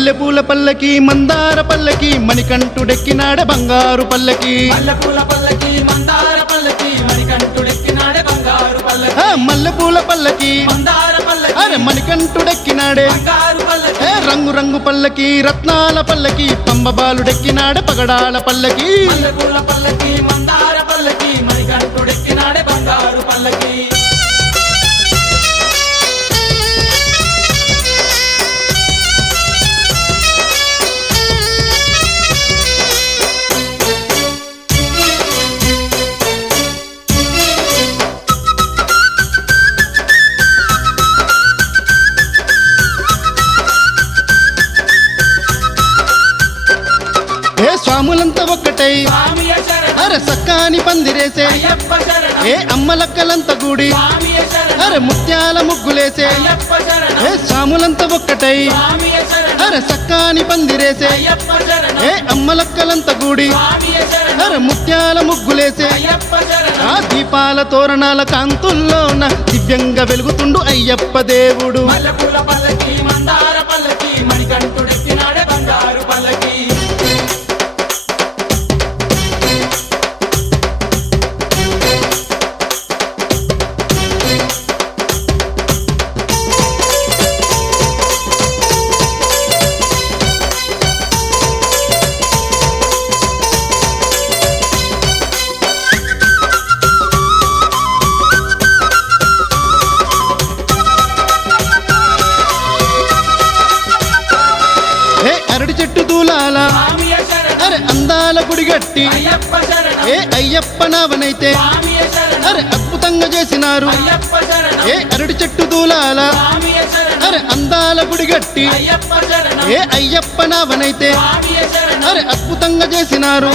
మల్లెపూల పల్లకి మందార పల్లకి మణికంఠుడెక్కినాడ బంగారు పల్లకి. మల్లెపూల పల్లకి మందార పల్లకి మణికంఠుడెక్కినాడే బంగారు పల్లకి. మల్లెపూల పల్లకి. మందార పల్లకి. అరే మణికంఠుడెక్కినాడే బంగారు పల్లకి. రంగు రంగు పల్లకి రత్నాల పల్లకి పంబబాలుడెక్కినాడ పగడాల పల్లకి. మల్లెపూల పల్లకి మందార పల్లకి మణికంఠుడెక్కినాడే బంగారు పల్లకి. ఒక్కటై అరే సక్కాని పందిరేసే. ఏ అమ్మలక్కలంతా శరణం. అరే ముత్యాల ముగ్గులేసే. ఏ స్వాములంతా ఒక్కటై. అరే సక్కాని పందిరేసే. ఏ అమ్మలక్కలంతా శరణం. అరే ముత్యాల ముగ్గులేసే. ఆ దీపాల తోరణాల కాంతుల్లోన దివ్యంగా వెలుగుతుండు అయ్యప్ప దేవుడు. మల్లెపూల పల్లకి మందార పల్లకి మణికంఠుడెక్కినాడే బంగారు పల్లకి. అందాల గుడిగట్టి ఏ అయ్యప్ప నావనైతే అరే అద్భుతంగా చేసినారు. ఏ అరటి చెట్టు దూలాల. అరే అందాల గుడిగట్టి అయ్యప్ప ఏ అయ్యప్ప నావనైతే అరే అద్భుతంగా చేసినారు.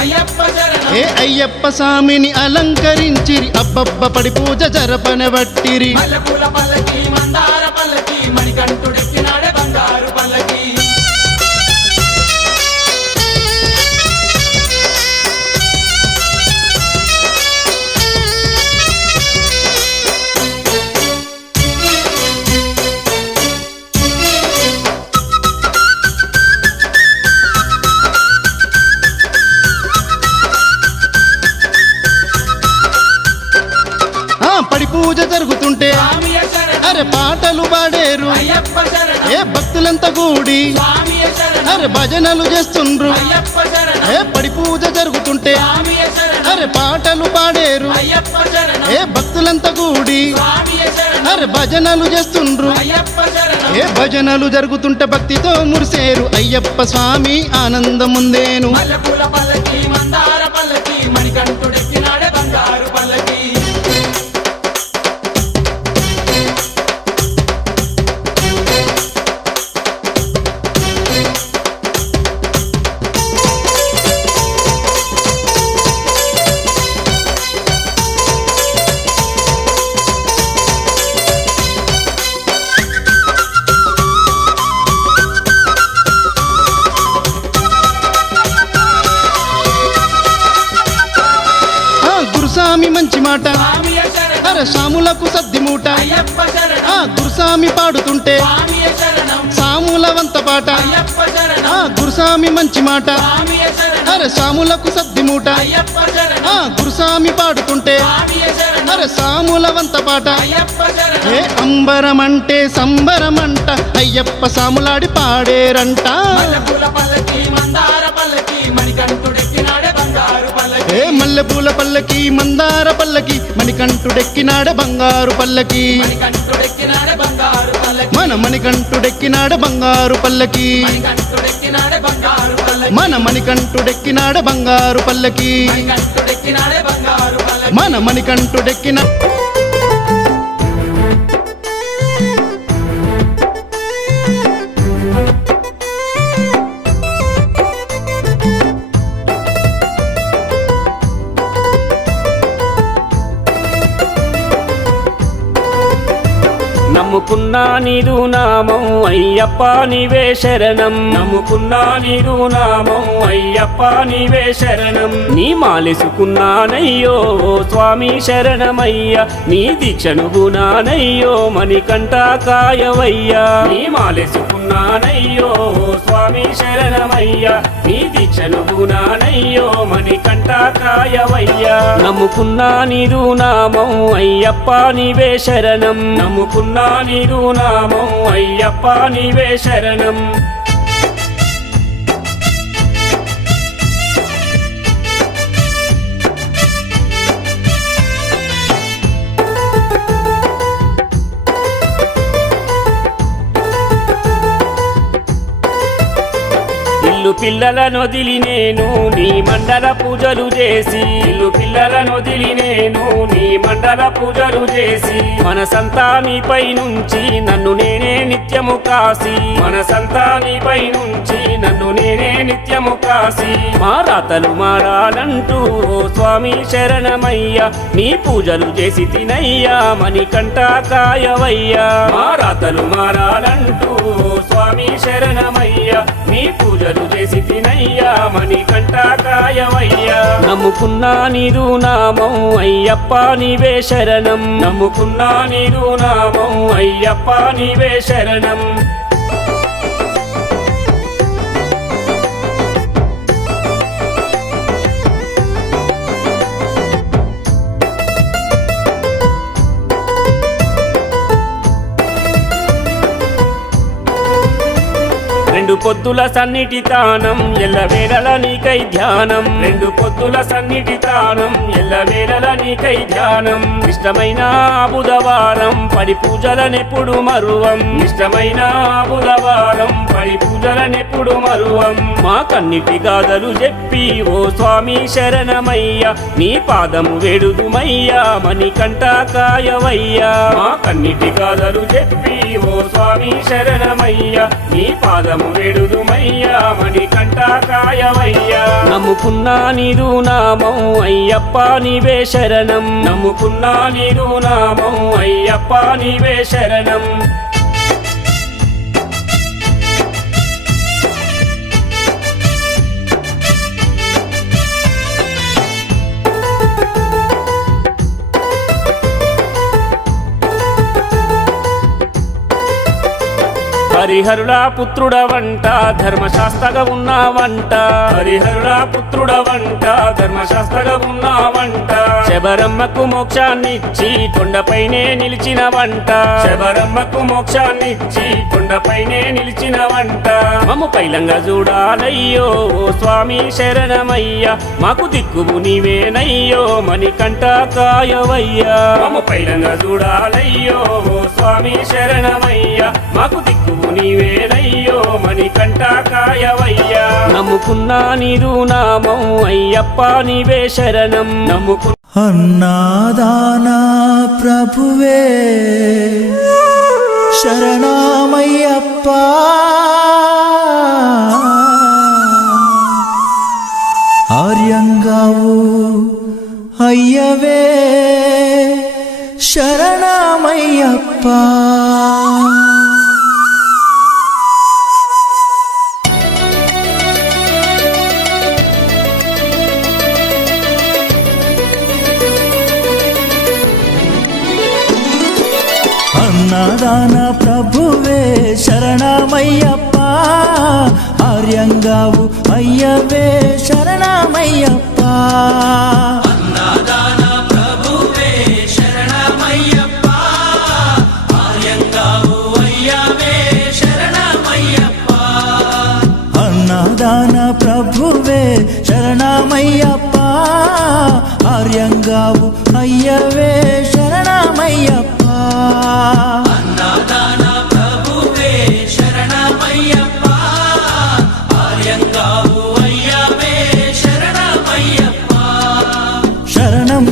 ఏ అయ్యప్ప స్వామిని అలంకరించిరి. అబ్బబ్బ పడి పూజ జరపనబట్టిరి అరే భజనలు చేస్తుండ్రు ఏ పడి పూజ జరుగుతుంటే అరే పాటలు పాడేరు. ఏ భక్తులంతా కూడి అరే భజనలు చేస్తుండ్రు. ఏ భజనలు జరుగుతుంటే భక్తితో మురిసేరు. అయ్యప్ప స్వామి ఆనందముందేను గురుస్వామి మంచి మాట. సాములకు సద్ది మూట. గురుస్వామి పాడుతుంటే సాముల వంత పాట. గురుస్వామి మంచి మాట. అరే సాములకు సద్ది మూట. గురుస్వామి పాడుతుంటే అరే సాముల వంత పాట. అయ్యప్ప శరణం ఏ అంబరమంటే సంబరమంట. అయ్యప్ప సాములాడి పాడేరంట. ఏ మల్లెపూల పల్లకి మందార పల్లకి మణికంఠుడెక్కినాడ బంగారు పల్లకి. మణికంఠుడెక్కినాడే బంగారు పల్లకి. మన మణికంఠుడెక్కినాడ బంగారు పల్లకి. మణికంఠుడెక్కినాడే బంగారు పల్లకి. మన మణికంఠుడెక్కినాడ బంగారు పల్లకి. మణికంఠుడెక్కినాడే బంగారు పల్లకి. మన మణికంఠుడెక్కిన నమ్ముకున్నా నీదు నామం అయ్యప్ప నీవే శరణం. నమ్ముకున్నా నీదు నామం అయ్యప్ప నీవే శరణం. నీ మాలిసుకున్నానయ్యో స్వామి శరణమయ్య. నీ దీక్షను గుణానయ్యో మణికంఠ కాయవయ్యా. నీ మాలిసుకు నమ్ముకున్నానయ్యో స్వామి శరణమయ్య నీ దీక్షను గుణానయ్యో మణికంఠ కాయవయ్యా నమ్ముకున్నా నీదు నామం అయ్యప్ప నీవే శరణం. నమ్ముకున్నా నీదు నామం అయ్యప్ప నీవే శరణం. ఇల్లు పిల్లలను వదిలి నేను నీ మండల పూజలు చేసి. ఇల్లు పిల్లలను వదిలి నేను నీ మండల పూజలు చేసి. మన సంతానిపై నుంచి నన్ను నేనే నిత్యము కాసి. మన సంతానిపై నుంచి నన్ను నేనే నిత్యము కాసి. మారాతలు మారాలంటూ ఓ స్వామి శరణమయ్య. నీ పూజలు చేసి తినయ్యా మణికంఠ కాయవయ్యా. మారాతలు మారాలంటూ స్వామి శరణమయ్య నీ పూజలు చేసి తినయ్యా మణికంఠ కాయవయ్యా నమ్ముకున్నా నీదు నామం అయ్యప్ప నీవే శరణం. నమ్ముకున్నా నీదు నామం అయ్యప్ప నీవే శరణం. రెండు పొద్దుల సన్నిటి తానం ఎల్లవేళల నీకై ధ్యానం. రెండు పొద్దుల సన్నిటి తానం ఎల్లవేళల నీకై ధ్యానం. ఇష్టమైన బుధవారం పడి పూజలనెప్పుడు మరువం. ఇష్టమైన బుధవారం పడి పూజలనెప్పుడు మరువం. మా కన్నిటి గాథలు చెప్పి ఓ స్వామి శరణమయ్య నీ పాదము వేడుదుమయ్యా మణి కంటాకాయవయ్యా మా కన్నిటి గాథలు చెప్పి ఓ స్వామి శరణమయ్య నీ పాదము వేడుదుమయ్యా మణి కంటాకాయవయ్యా నమ్ముకున్నా నీదు నామం అయ్యప్ప నీవే శరణం. నమ్ముకున్నా నీదు నామం అయ్యప్ప నీవే శరణం. హరిహరుడా పుత్రుడ వంట ధర్మశాస్త్రగా ఉన్నావంట. హరిహరుడా పుత్రుడ వంట ధర్మశాస్త్రగా ఉన్నావంట. శబరమ్మకు మోక్షాన్నిచ్చి కొండపైనే నిలిచిన వంట శబరమ్మకు మోక్షాన్నిచ్చి కొండపైనే నిలిచిన వంట మమ్ము పైలంగా చూడాలయ్యో ఓ స్వామి శరణమయ్య. మాకు దిక్కువు నీవేనయ్యో మణికంట కాయవయ్యా. మమ్ము పైలంగా చూడాలయ్యో ఓ స్వామి శరణమయ్య. మాకు దిక్కువు నీవేనయ్యో మణికంఠ కాయవయ్యా నమ్ముకున్నా నీదు నామం అయ్యప్ప నీవే శరణం. నమ్ముకు అన్నాదానా ప్రభువే శరణమయ్యప్ప. ఆర్యంగావు అయ్యవే శరణమయ్యప్ప. అన్నదాన ప్రభువే శరణమయ్యప్ప. ఆర్యంగావు అయ్యవే శరణమయ్యప్ప. అన్నదాన ప్రభువే శరణమయ్యప్ప. ఆర్యంగావు అయ్యవే శరణమయ్యప్ప.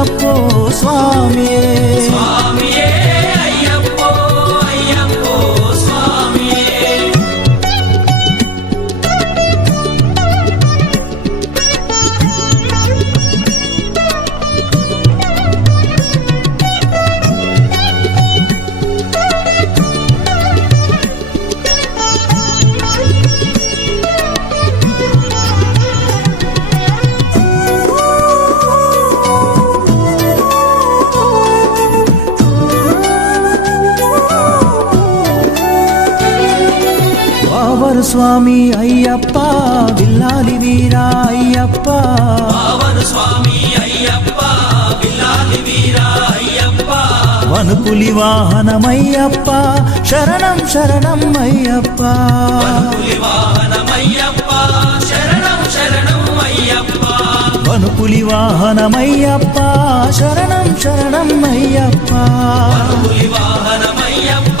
అయ్యప్పో స్వామియే స్వామి అయ్యప్ప విల్లాలి వీరా అయ్యప్ప. పావను స్వామి అయ్యప్ప విల్లాలి వీరా అయ్యప్ప. వనుపులి వాహనమయ్యప్ప శరణం శరణం అయ్యప్ప. పులి వాహనమయ్యప్ప శరణం శరణం అయ్యప్ప. వనుపులి వాహనమయ్యప్ప శరణం శరణం అయ్యప్ప. పులి వాహనమయ్యప్ప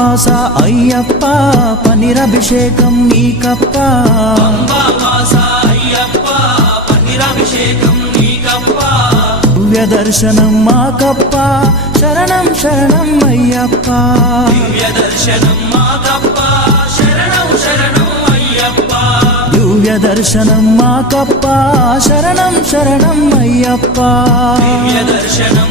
పంబావాస అయ్యప్ప పనిరభిషేకం నీకప్ప. అంబావాస అయ్యప్ప నీకప్ప. దివ్య దర్శనం మాకప్ప శరణం శరణం అయ్యప్ప. దివ్య దర్శనం మాకప్ప శరణం శరణం అయ్యప్ప. దివ్య దర్శనం మాకప్ప శరణం శరణం అయ్యప్ప. దివ్య దర్శనం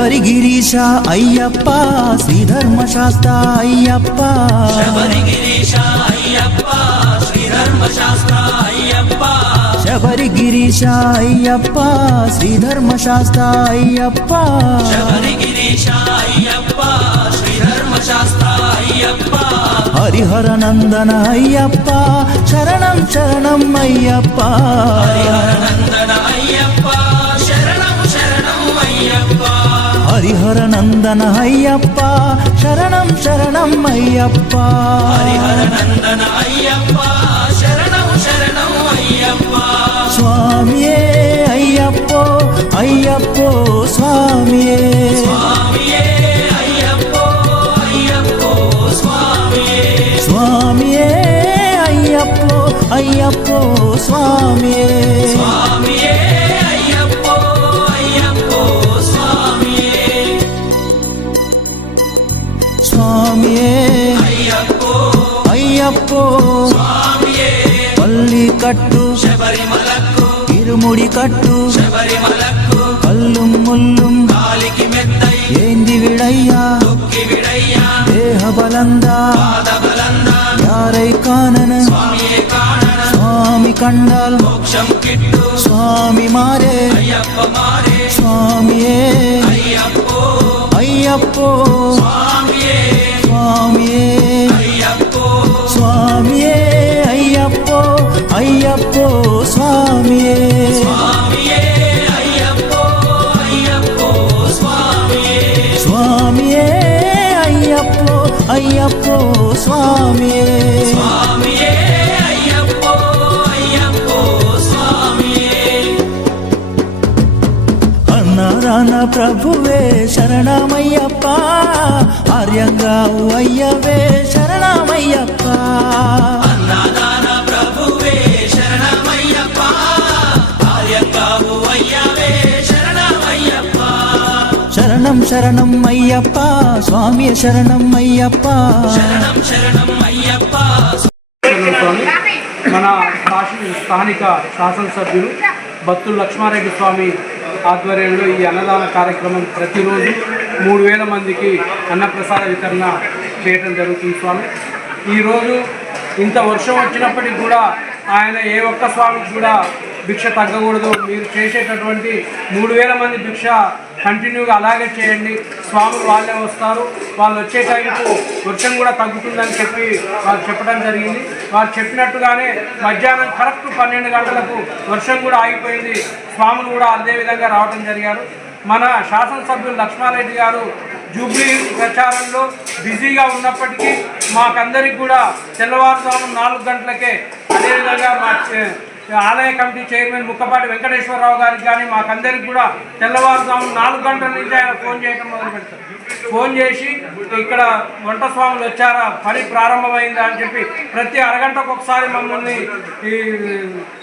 శబరిగిరీశ అయ్యప్ప శ్రీధర్మశాస్త్ర అయ్యప్ప. శబరిగిరీశ అయ్యప్ప శ్రీధర్మశాస్త్ర అయ్యప్ప. శబరిగిరీశ అయ్యప్ప శ్రీధర్మశాస్త్ర అయ్యప్ప. శబరిగిరీశ అయ్యప్ప శ్రీధర్మశాస్త్ర అయ్యప్ప. హరిహర నందన అయ్యప్ప శరణం శరణం అయ్యప్ప. నందన హరిహర నందన అయ్యప్ప. శరణం శరణం అయ్యప్ప. నందన అయ్యప్ప. శరణం శరణం అయ్యప్ప. స్వామియే అయ్యప్పో అయ్యప్పో స్వామియే. స్వామియే అయ్యప్పో అయ్యప్పో స్వామియే. స్వామియే అయ్యప్పో అయ్యప్పో స్వామియే. స్వామియే కట్టు శబరిమలకు ఇరుముడి కట్టు శబరిమలకు కల్లు ముల్లుం కాలికి మెత్తై ఏంది విడయ్యా తొక్కి విడయ్యా దేహ బలందా పాదబలందా యారై కానన స్వామియే కాణన స్వామి కండాల్ మోక్షం కిట్టు స్వామి మారే అయ్యప్ప మారే స్వామియే అయ్యప్పో అయ్యప్పో స్వామియే అయ్యప్పో స్వామియే. స్వామియే అయ్యప్పో అయ్యప్పో స్వామియే. అన్నారాన ప్రభువే శరణమయ్యప్ప ఆర్యంగా అయ్యవే శరణమయ్యప్ప. శరణం అయ్యప్ప స్వామి శరణం అయ్యప్ప స్వామి మన స్థానిక శాసనసభ్యులు భక్తులు లక్ష్మారెడ్డి స్వామి ఆధ్వర్యంలో ఈ అన్నదాన కార్యక్రమం ప్రతిరోజు మూడు వేల మందికి అన్నప్రసాద వితరణ చేయటం జరుగుతుంది స్వామి. ఈరోజు ఇంత వర్షం వచ్చినప్పటికి కూడా ఆయన ఏ ఒక్క స్వామికి కూడా భిక్ష తగ్గకూడదు. మీరు చేసేటటువంటి మూడు వేల మంది భిక్ష కంటిన్యూగా అలాగే చేయండి. స్వాములు వాళ్ళే వస్తారు. వాళ్ళు వచ్చే టైంకు వర్షం కూడా తగ్గుతుందని చెప్పి వాళ్ళు చెప్పడం జరిగింది. వారు చెప్పినట్టుగానే మధ్యాహ్నం కరెక్ట్ పన్నెండు గంటలకు వర్షం కూడా ఆగిపోయింది. స్వాములు కూడా అదే విధంగా రావడం జరిగారు. మన శాసనసభ్యులు లక్ష్మారెడ్డి గారు జూబ్లీ ప్రచారంలో బిజీగా ఉన్నప్పటికీ మాకందరికి కూడా తెల్లవారుజాము నాలుగు గంటలకే అదేవిధంగా మా చే- ఆలయ కమిటీ చైర్మన్ ముక్కపాటి వెంకటేశ్వరరావు గారికి కానీ మాకందరికి కూడా తెల్లవారుజాము నాలుగు గంటల నుంచి ఆయన ఫోన్ చేయడం మొదలు పెడతారు. ఫోన్ చేసి ఇక్కడ వంట స్వాములు వచ్చారా? పని ప్రారంభమైందా అని చెప్పి ప్రతి అరగంటకు ఒకసారి మమ్మల్ని ఈ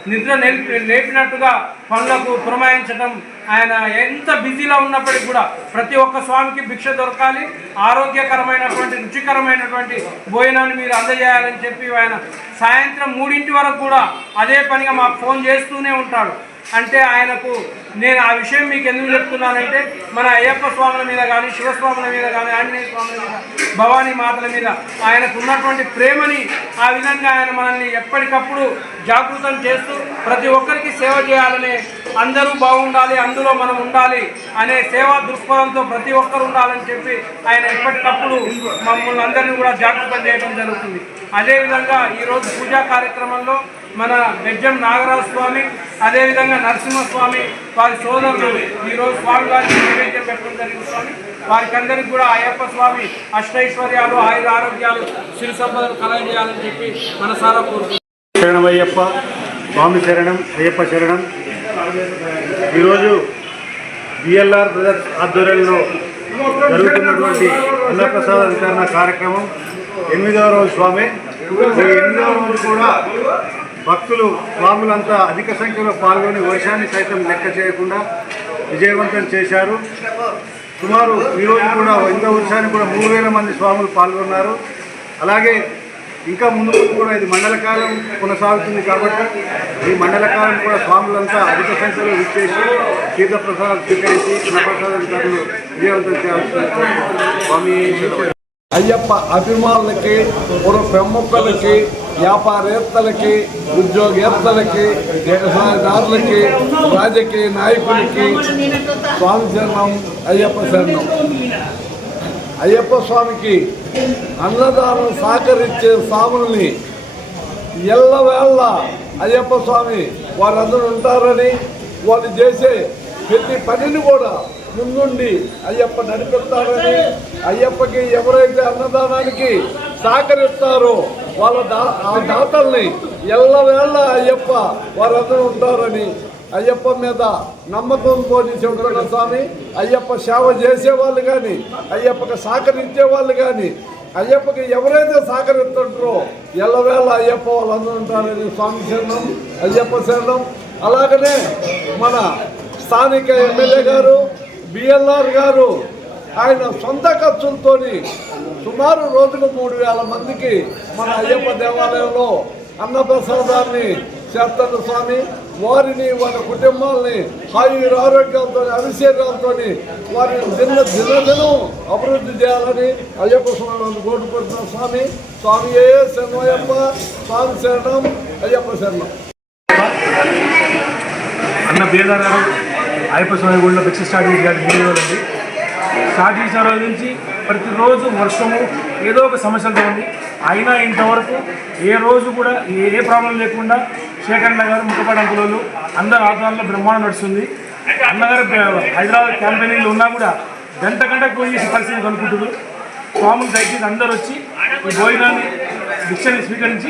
నిద్ర లేపి లేపినట్టుగా పనులకు పురమాయించడం ఆయన ఎంత బిజీలో ఉన్నప్పటికీ కూడా ప్రతి ఒక్క స్వామికి భిక్ష దొరకాలి. ఆరోగ్యకరమైనటువంటి రుచికరమైనటువంటి భోజనాన్ని మీరు అందజేయాలని చెప్పి ఆయన సాయంత్రం మూడింటి వరకు కూడా అదే పనిగా మాకు ఫోన్ చేస్తూనే ఉంటాడు. అంటే ఆయనకు నేను ఆ విషయం మీకు ఎందుకు చెప్తున్నానంటే మన అయ్యప్ప స్వాముల మీద కానీ శివస్వాముల మీద కానీ ఆంజనేయ స్వాముల మీద భవానీ మాతల మీద ఆయనకు ఉన్నటువంటి ప్రేమని ఆ విధంగా ఆయన మనల్ని ఎప్పటికప్పుడు జాగృతం చేస్తూ ప్రతి ఒక్కరికి సేవ చేయాలనే అందరూ బాగుండాలి అందులో మనం ఉండాలి అనే సేవా దృక్పథంతో ప్రతి ఒక్కరు ఉండాలని చెప్పి ఆయన ఎప్పటికప్పుడు మమ్మల్ని అందరినీ కూడా జాగృతం చేయడం జరుగుతుంది. అదేవిధంగా ఈరోజు పూజా కార్యక్రమంలో మన బెజ్జం నాగరాజు స్వామి అదేవిధంగా నరసింహస్వామి వారి సోదరులు ఈరోజు స్వామి వారికి నైవేద్యం పెట్టడం జరిగింది స్వామి. వారికి కూడా అయ్యప్ప స్వామి అష్టైశ్వర్యాలు ఆయుర ఆరోగ్యాలు సిరి సంపదలు కలగజేయాలని చెప్పి మనసారా కోరుకుంటున్నాను శరణం అయ్యప్ప స్వామి శరణం అయ్యప్ప శరణం. ఈరోజు బిఎల్ఆర్ బ్రదర్స్ ఆధ్వర్యంలో జరుగుతున్నటువంటి అన్నప్రసాద వితరణ కార్యక్రమం ఎనిమిదవ రోజు స్వామి. ఎనిమిదవ రోజు కూడా భక్తులు స్వాములంతా అధిక సంఖ్యలో పాల్గొని వర్షాన్ని సైతం లెక్క చేయకుండా విజయవంతం చేశారు. సుమారు ఈరోజు కూడా ఇంత వర్షానికి కూడా మూడు వేల మంది స్వాములు పాల్గొన్నారు. అలాగే ఇంకా ముందు ముందు కూడా ఇది మండల కాలం కొనసాగుతుంది కాబట్టి ఈ మండల కాలం కూడా స్వాములంతా అధిక సంఖ్యలో విచ్చేసి తీర్థప్రసాదాలు స్వీకరించి అన్నప్రసాద విజయవంతం చేయాల్సిన స్వామి అయ్యప్ప అభిమానులకి పూర్వ ప్రముఖులకి వ్యాపారేత్తలకి ఉద్యోగేత్తలకి వ్యవసాయదారులకి రాజకీయ నాయకులకి స్వామి శరణం అయ్యప్ప శరణం. అయ్యప్ప స్వామికి అన్నదానం సహకరించే స్వాముల్ని ఎల్లవేళ్ళ అయ్యప్ప స్వామి వారందరూ ఉంటారని వాళ్ళు చేసే ప్రతి పనిని కూడా ముందుండి అయ్యప్ప నడిపిస్తారని అయ్యప్పకి ఎవరైతే అన్నదానానికి సహకరిస్తారో వాళ్ళ దా ఆ దాతల్ని ఎల్లవేళ్ళ అయ్యప్ప వారందరూ ఉంటారని అయ్యప్ప మీద నమ్మకంతో చెబుతున్న స్వామి అయ్యప్ప సేవ చేసేవాళ్ళు కానీ అయ్యప్పకి సహకరించే వాళ్ళు కానీ అయ్యప్పకి ఎవరైతే సహకరిస్తుంటారో ఎల్లవేళ అయ్యప్ప వాళ్ళందరూ ఉంటారని స్వామి శరణం అయ్యప్ప శరణం. అలాగనే మన స్థానిక ఎమ్మెల్యే గారు బిఎల్ఆర్ గారు ఆయన సొంత ఖర్చులతో సుమారు రోజుకు మూడు వేల మందికి మన అయ్యప్ప దేవాలయంలో అన్నప్రసాదాన్ని చేస్తాడు స్వామి. వారిని వారి కుటుంబాలని ఆయుర ఆరోగ్యాలతో అభిషేకాలతో వారి దిన దినదినం అభివృద్ధి చేయాలని అయ్యప్ప స్వామి కోరుకుంటున్న స్వామి. స్వామి ఏ శరణయ్యప్ప స్వామి శరణం అయ్యప్ప శరణం. అన్న బీర్దార్ గారు అయ్యప్ప స్వామి గుడిలో భిక్ష స్టార్ట్ చేసి మూడు రోజులండి స్టార్ట్ చేసిన రోజు నుంచి ప్రతిరోజు వర్షము ఏదో ఒక సమస్యలతో ఉంది. అయినా ఇంతవరకు ఏ రోజు కూడా ఏ ప్రాబ్లం లేకుండా శేఖరన్న గారు ముఖపాటి అంకులు అందరు ఆధ్వర్యంలో బ్రహ్మాండం నడుస్తుంది. అన్నగారు హైదరాబాద్ క్యాంపెయినింగ్లో ఉన్నా కూడా గంట గంటకు పోయి చేసే పరిస్థితి కనుక్కుంటున్నారు. స్వాములు దయచేసి అందరూ వచ్చి భోజనాన్ని భిక్షని స్వీకరించి